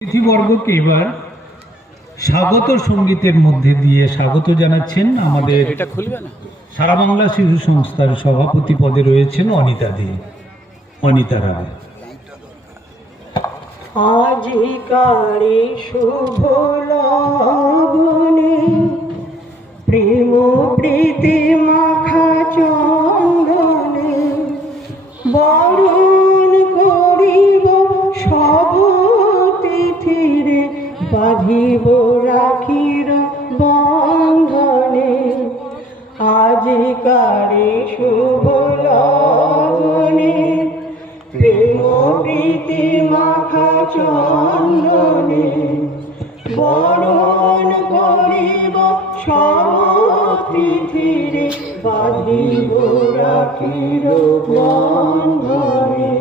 অতিথিবর্গকে এবার স্বাগত সঙ্গীতের মধ্যে দিয়ে স্বাগত জানাচ্ছেন আমাদের সারা বাংলা শিশু সংস্থার সভাপতি পদে রয়েছেন অনিতা দে। অনিতা রায়। আজিকারে শুভ লগনে প্রেম প্রীতি মাখা চন্দনে বরণ করিব সব তিথিরে বাঁধিব রাখির বন্ধনে। আজিকারে শুভ লগনে প্রেম প্রীতি মাখা চন্দনে বরণ করিব সব তিথিরে বাঁধিব রাখির বন্ধনে।